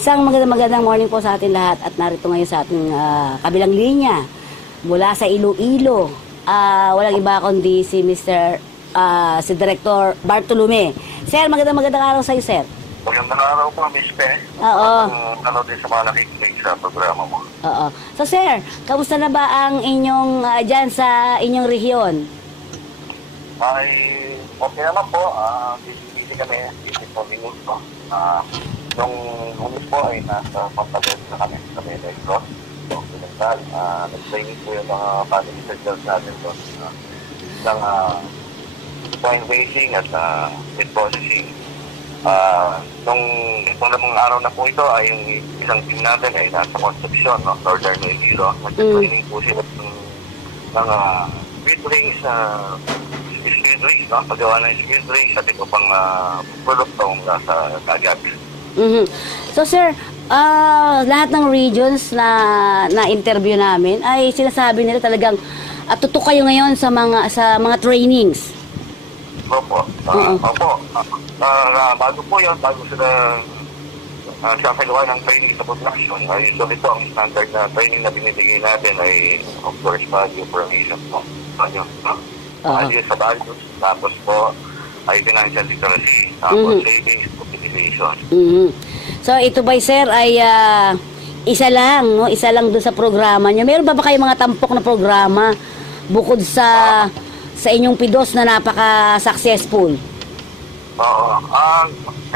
Isang magandang morning po sa atin lahat at narito ngayon sa ating kabilang linya mula sa Iloilo. Walang iba kundi si si Director Bartolome. Sir, magandang araw sa iyo, sir. Magandang araw po, Miss Pe. Oo. Ano din sa mga nakikinig sa programa mo. Oo. So, sir, kamusta na ba ang inyong dyan sa inyong rehiyon? Ay, okay naman po. Busy kami. Busy po minuto. Nung Lunes po ay nasa Pampalot na kami sa Red Cross. So, pinagtal. Nag-training po yung mga family circles natin doon ng point raising at meat processing. Nung namang araw na po ito ay yung isang team natin ay nasa Concepcion, no? Northern Iloilo. Nag-training po sila ng meat rings, speed rings, no? Paggawa ng speed rings at ito pang produktong nasa dagat. So sir, lahat ng regions na interview namin ay sinasabi nila talagang tutok kayo ngayon sa mga trainings. Opo. Bago po yun, bago sila sasagawa ng training sa production, ay usually po ang standard na training na binibigay natin ay of course value formation po. Value sa values, tapos po ay financial literacy, tapos savings, utilization. So ito ba, sir, ay isa lang, no? Isa lang doon sa programa niyo. Meron ba kayo mga tampok na programa bukod sa inyong PIDOS na napaka-successful? Oo.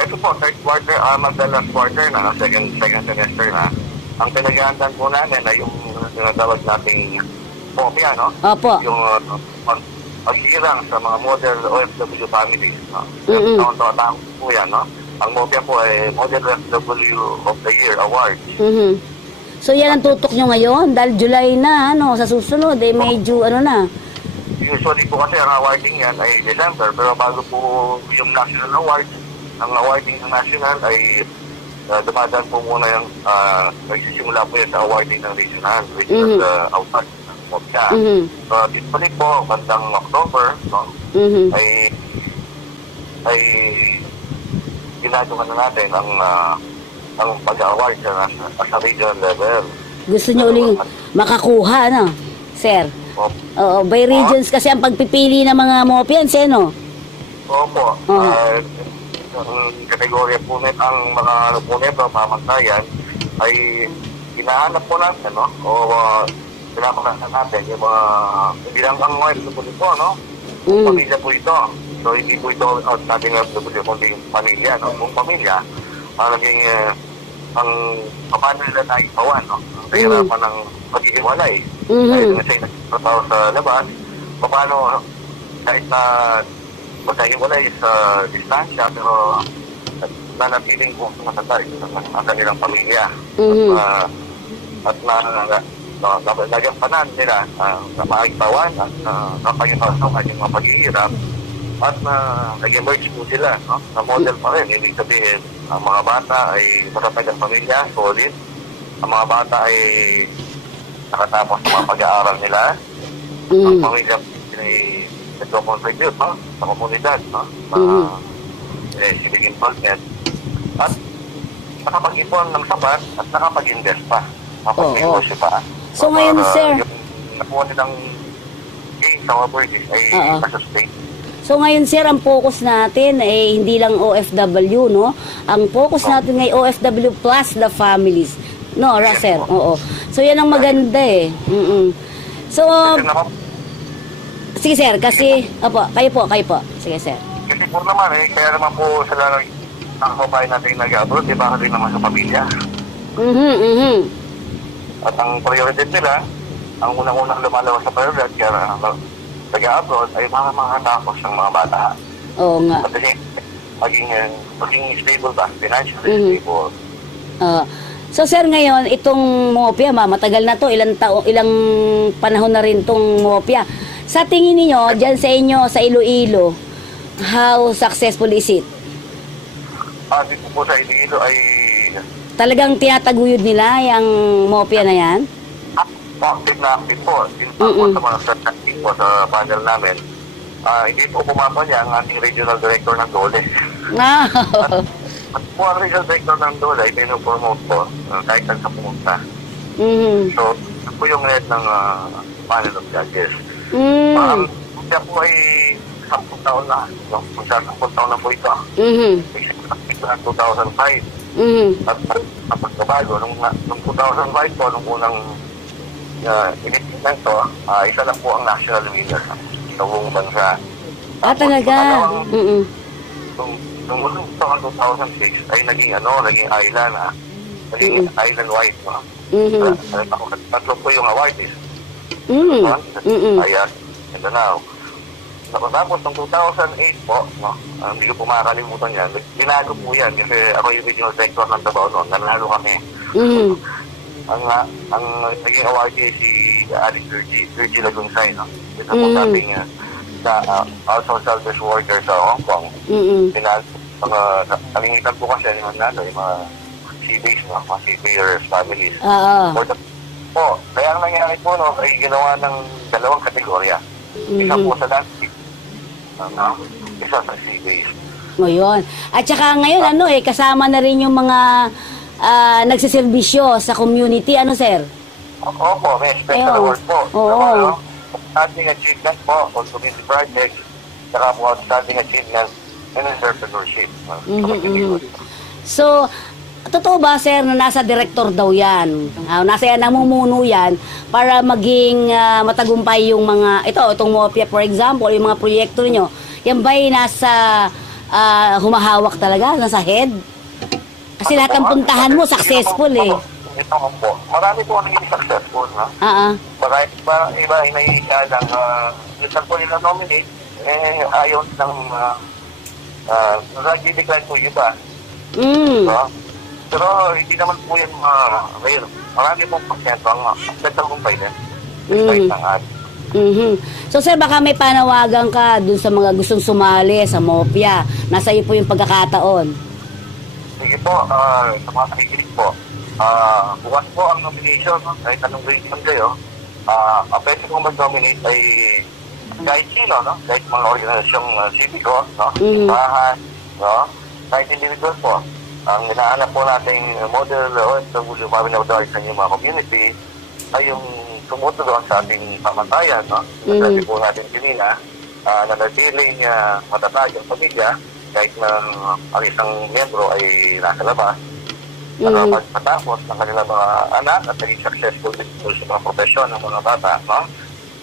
Ito po, third quarter, magdalas quarter na, second semester na. Ang pinag-aandan po namin ay yung tinatawag nating MOPIA, no? Opo. Yung paghirang sa mga model OFW families, no? Taon-taon po yan, no? Ang MOPIA po ay Model OFW of the Year Award. So yan ang tutok nyo ngayon? Dahil July na, sa susunod, medyo na. Usually po kasi ang awarding yan ay December, pero bago po yung national award, ang awarding ng national ay dumadaan po muna yung nagsisimula po yan sa awarding ng regional, which is award ng MOPIA. So this po, bandang October, no, ay ginagawa na natin ang pag-award sa regional level. Gusto nyo uling makakuha, sir? Oo, by regions kasi ang pagpipili ng mga MOPIANs, no? Opo. Ang kategorya po nito, ang mga po nito, pamantayan, ay hinahanap po natin, no? O pinapakasa natin yung mga, hindi lang ang OFW po, no? Pamilya po ito. So, hindi po ito nating OFW, kundi pamilya, no? Kung pamilya, naging ang paano nila naipawan, no? Ang kahirapan ng pag-iiwalay. Dahil na siya nagtrabaho sa labas, paano kahit na magkahiwalay sa distansya, pero nanatiling po matatay ang kanilang pamilya. At nagampanan nila na maipawan at napayunod ang kanyang mga paghihirap at nag-emerge po sila, no? Na model pa rin. Ibig sabihin, ang mga bata ay matatag ang pamilya, solid. Ang mga bata ay nakatapos sa mga pag-aaral nila. Ang pamilya ay nagko-contribute, no? Sa komunidad, no? Civic involvement. At nakapag-ipon ng sapat at nakapag-invest pa. Nakapag-negosyo pa. So ngayon, sir, yung nakuha nilang gain sa operations ay masustain. So ngayon, sir, ang focus natin ay hindi lang OFW, no? Ang focus natin ay OFW plus the families. No, yes, sir? Oo. So yan ang maganda eh. So, sige, sir, kasi, kayo po. Sige, sir. Kasi po naman kaya naman po sila ang kababayan natin nag-abroad, di ba? Kasi naman sa pamilya. At ang priority nila, ang unang-unang lumalawas sa priority, kaya nag-abroad ay makatapos ng mga bata. Oo nga. At kasi maging stable ba? Financially stable. So sir, ngayon, itong MOPIA, matagal na to, ilang panahon na rin itong MOPIA. Sa tingin niyo, dyan sa inyo, sa Iloilo, how successful is it? Dito po sa Iloilo ay talagang tinataguyod nila yung MOPIA na yan? Active na active po. Ako sa mga statistic po sa panel namin, hindi po pumapalya ang ating regional director ng Dole. At po ang legal sector ng DOLA ay pinopromote po kahit saan sa pumunta. So, ito po yung head ng panel of judges. Siya po ay 10 taon na. No? Kung siya 10 taon na po ito. 2005. At pagkabago, nung 2005 po, nung unang initiative to, isa lang po ang national winner sa buong bansa. Talaga? Nung unang taon 2006 ay naging island, naging island-wide. No? Tatlo po yung awardees. Ayan, ito na. Tapos noong 2008 po, no, hindi ko po makakalimutan yan, binago po yan kasi ako yung regional sector ng Davao noon, nanalo kami. Ang naging awardee si Alice Virgie Lagunsay, no? Ito po sabi niya sa social service worker sa Hong Kong. Kalingitan po kasi yung mga CBAs, no? Mga CBAers families. Kaya ang nangyari po, no, ay ginawa ng dalawang kategorya. Isa po sa landscape. Isa sa CBAs. Ngayon. At saka ngayon, kasama na rin yung mga nagsiservisyo sa community, sir? Opo, may special award po. Outstanding achievement po on community projects, saka po outstanding achievement in entrepreneurship. So, totoo ba, sir, na nasa director daw yan? Nasa namumuno yan para maging matagumpay yung mga, itong MOPIA, for example, yung mga proyekto niyo. Yan ba'y nasa humahawak talaga? Nasa head? Kasi lahat ng puntahan mo, successful eh. Ito po. Marami po naging successful, no? Baka iba ay naiika lang, minsan po nila nominate, ayaw ng nag-decline po yung iba. Pero hindi naman po yan ngayon. Marami pong porsyento ang nagtagumpay din. Despite ng ad. So sir, baka may panawagan ka dun sa mga gustong sumali sa MOPIA. Nasa iyo po yung pagkakataon. Sige po, sa mga nakikinig po. Bukas po ang nomination. Kahit anong grade man kayo. Pwede po mag-nominate ay kahit sino, no? Kahit mga organisasyong sibiko, no? Bahan, no? Kahit individual po. Ang hinahanap po nating model OFW Pabinawdari sa inyong mga community ay yung tumuto doon sa ating pamantayan, no? Sabi po natin kanina, nanatiling matatag ang pamilya kahit na ang isang miyembro ay nasa labas. Pagkatapos ng kanilang mga anak at naging successful din sa mga profesyon ng mga bata, no?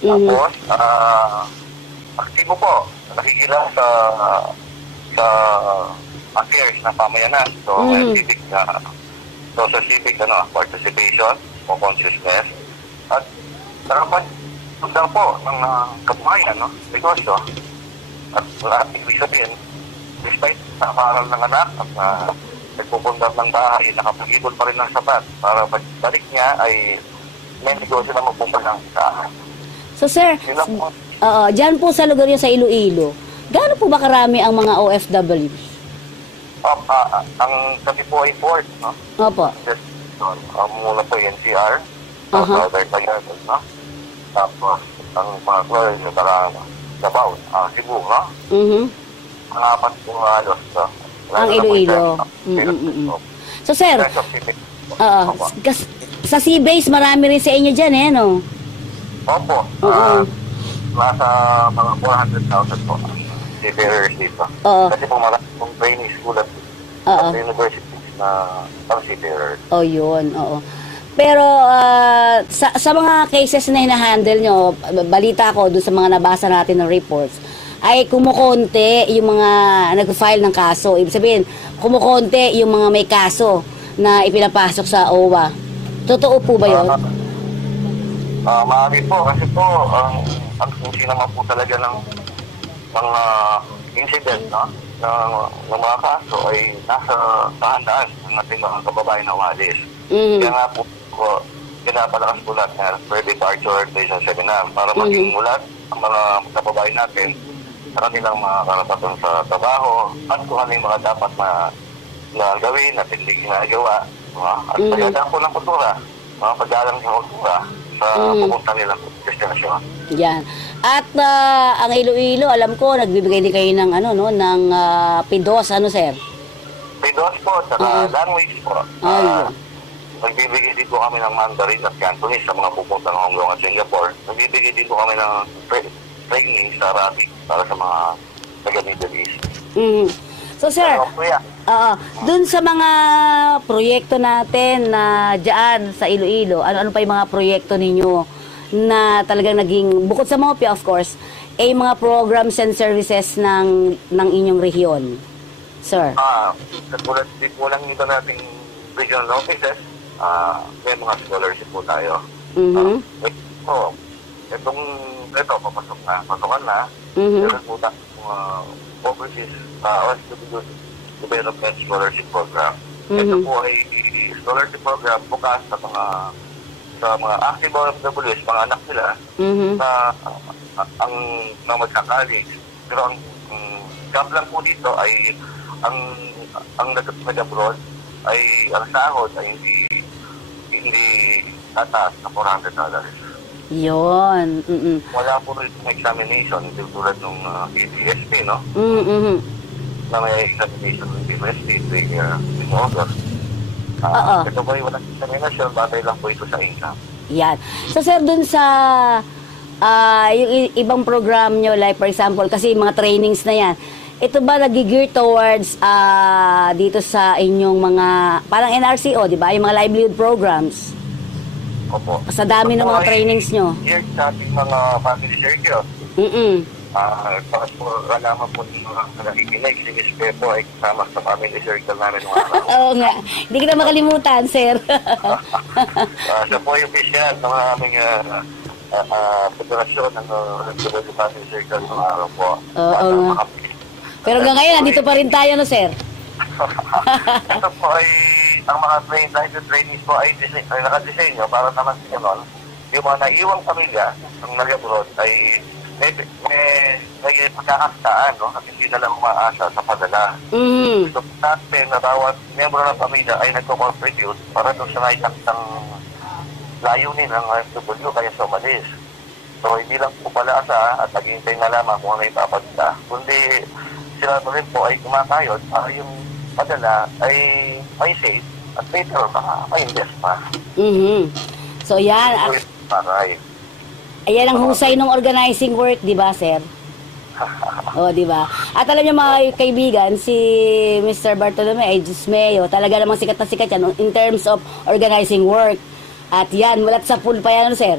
Tapos, aktibo po, nakikilang sa affairs na pamayanan. So, civic social civic participation o consciousness. At dapat punta po ng kabuhayan, no? Negosyo. At ibig sabihin, despite sa paral ng anak at nagpupundar ng bahay, nakapag-ipon pa rin ng sapat para pagbalik niya ay may negosyo na magpupunang sa So sir, dyan po sa lugar yun sa Iloilo, gaano po ba karami ang mga OFW? Ang sabi po ay port, no? Opo. Just, muna po yung NCR, no? Tapos, ang mga club, yung Davao, Cebu, no? Ang apat po halos, no? Ang Iloilo. So sir, sa Sea-Base, marami rin sa inyo dyan, no? Opo. Nasa mga 400,000 po. Seafarers dito. Kasi po marami pong training school at universities na pang seafarers. Yun, Pero sa mga cases na hinahandle nyo, balita ko doon sa mga nabasa natin ng reports, ay kumukonte yung mga nag-file ng kaso. Ibig sabihin, kumukonte yung mga may kaso na ipinapasok sa OWA. Totoo po ba yun? Maaari po kasi po ang susi naman po talaga ng mga incident, no? ng mga kaso ay nasa kahandaan ng ating mga kababayan na umalis. Kaya nga po pinapalakas po lahat na per departure orientation seminar para maging mulat ang mga kababayan natin sa kanilang mga karapatan sa trabaho at kung ano yung mga dapat na gawin at hindi ginagawa. At pagdadaan po ng kultura, mga pagdadaan sa kultura sa pupunta nilang destinasyon. Yan. At ang Iloilo, alam ko, nagbibigay din kayo ng ng PIDOS, sir? Apelyidos po, saka language po. Ayun. Nagbibigay din po kami ng Mandarin at Cantonese sa mga pupunta ng Hong Kong at Singapore. Nagbibigay din po kami ng training sa Arabic para sa mga taga-Middle East. So sir, Pero, kuya, dun sa mga proyekto natin na dyan sa Iloilo, ano-ano pa yung mga proyekto ninyo na talagang naging, bukod sa MOPIA of course, ay mga programs and services ng inyong rehiyon, sir? katulad din po lang ito nating regional offices, may mga scholarship po tayo. Ito, papasokan na. Meron po tayo mga overseas OFW Development Scholarship Program. Ito po ay scholarship program bukas sa mga active OFWs, mga anak nila, ang mag-college. Pero ang gap lang po dito ay ang nag-abroad ay ang sahod ay hindi tataas na $400. Yun. Wala po rin examination, hindi tulad ng ETSP, no? Na may examination ng ETSP in August. Ito po yung walang examination, batay lang po ito sa income. Yan. So sir, dun sa yung ibang program nyo, like for example, kasi mga trainings na yan, ito ba nag-gear towards dito sa inyong mga, parang NRCO, di ba? Yung mga livelihood programs. Opo. Sa dami ng mga trainings nyo. Here sa ating mga family circle. Para po alaman po ng mga nakikinig, si Miss Pepo ay kasama sa family circle namin ng araw. Oo nga. Hindi kita makalimutan, sir. Siya po yung official ng aming federasyon ng family circle ng araw po. Oo nga. Pero hanggang ngayon, nandito pa rin tayo, no, sir? Ito po ay ang mga trainees po ay nakadesenyo para naman gano'n. Yung mga naiwang pamilya ng nag-abroad ay may pagkakastaan, no? At hindi na lang umaasa sa padala. So, natin na bawat miyembro ng pamilya ay nagko-contribute para doon sa naitaktang layunin ng FW kaya sa umalis. So, hindi lang po pala asa at naghihintay na lamang kung ano yung papadala, kundi sila rin po ay kumakayod para yung padala ay may safe at later may invest pa. So yan, ayan ang husay ng organizing work, di ba, sir? Di ba? At alam niyo mga kaibigan, si Mr. Bartolome ay Dismayo, talaga namang sikat na sikat yan in terms of organizing work. At yan, mulat sa pool pa yan, sir.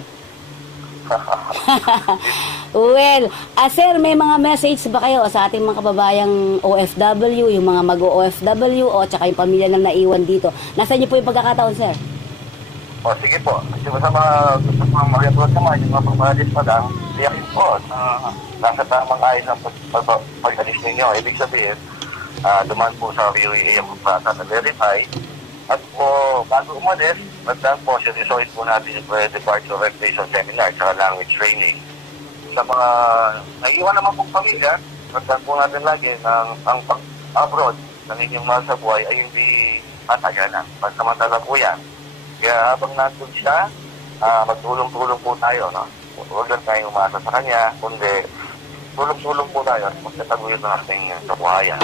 Well, sir, may mga message ba kayo sa ating mga kababayang OFW, yung mga mag-OFW o tsaka yung pamilya na naiwan dito? Nasaan niyo po yung pagkakataon, sir? Sige po. Kasi sa mga gusto mga mag-abroad naman, yung mga pagmalis pa lang, tiyakin po nasa tamang ayos ang pag-alis ninyo. Ibig sabihin, dumaan po sa VOA ang kontrata na verify. At po, bago umalis, nagdaan po, sinusuit po natin yung Departure of Reputation Seminar at language training. Sa mga naiiwan naman pong pamilya, nagdaan po natin lagi ng ang pag-abroad ng inyong mahal sa buhay ay hindi matagalan. Pansamantala po yan. Kaya habang nandun siya, magtulong-tulong po tayo. No? Huwag lang tayong umasa sa kanya, kundi tulong-tulong po tayo at magtataguyod ng ating kabuhayan.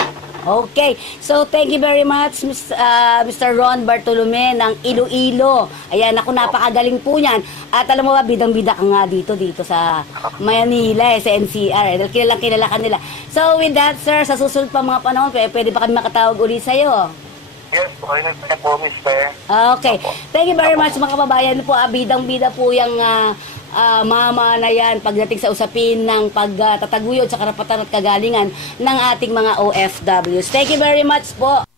Okay. So, thank you very much, Mr. Ron Bartolome ng Iloilo. Ayan, ako, napakagaling po niyan. At alam mo ba, bidang-bida ka nga dito sa Manila, sa NCR. Kilalang kilala ka nila. So, with that, sir, sa susunod pa mga panahon, pwede ba kami makatawag ulit sa'yo? Yes, okay na po, Mr. Okay. Thank you very much, mga kababayan po. Bidang-bida po yung mama na yan pagdating sa usapin ng pagtataguyod sa karapatan at kagalingan ng ating mga OFWs. Thank you very much po.